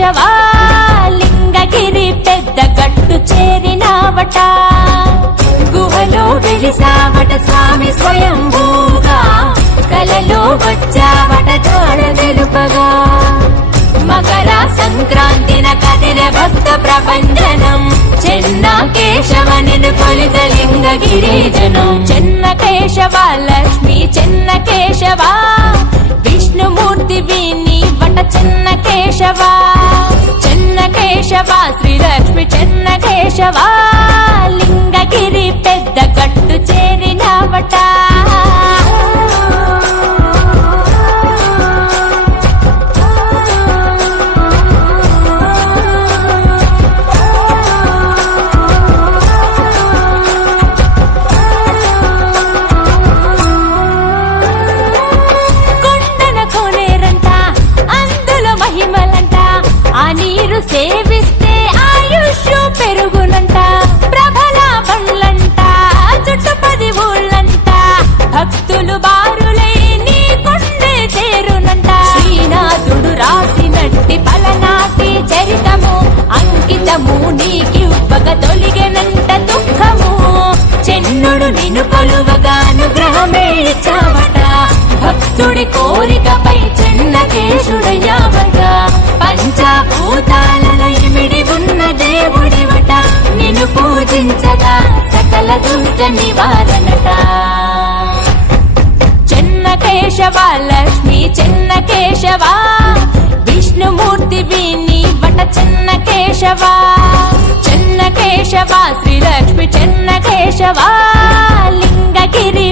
కేశవా లింగగిరి పెద్ద గట్టు చేరినావట గుహలో వెలిసావట స్వామి స్వయంభూగా కలలో వచ్చావట జాడ తెలుపగా మకర సంక్రాంతిన కదిన భక్త ప్రపంచనం చెన్న కేశవనిను కొలిత లింగగిరి జనం చెన్న కేశవ లక్ష్మి చెన్న కేశవా విష్ణుమూర్తి విని వట చెన్న కేశవా చెన్న కేశవా శ్రీలక్ష్మి చెన్న కేశవా లింగగిరి పెద్ద గట్టు చేరినవట సేవిస్తే ఆయుష్ పెరుగునంట ప్రభల బండ్లంట చుట్టుపది ఊళ్ళంట భక్తులు బారులై నీ కొండే చేరునంట శ్రీనాథుడు రాసినట్టి పలనాటి చరితము అంకితము నీకి ఉప్పగ తొలిగెనంట దుఃఖము చెన్నుడు నిన్ను కొలువగా అనుగ్రహమే ఇచ్చావట భక్తుడి కోరికపై చెన్నకేశుడయ్యావగా పంచభూతాలలో ఇమిడి ఉన్న దేవుడివట నిన్ను పూజించగా సకల దుష్ట నివారణట చెన్న కేశవ లక్ష్మి చెన్న కేశవా విష్ణుమూర్తి విని వట చెన్న కేశవా చెన్న కేశవా శ్రీలక్ష్మి చెన్న కేశవా లింగగిరి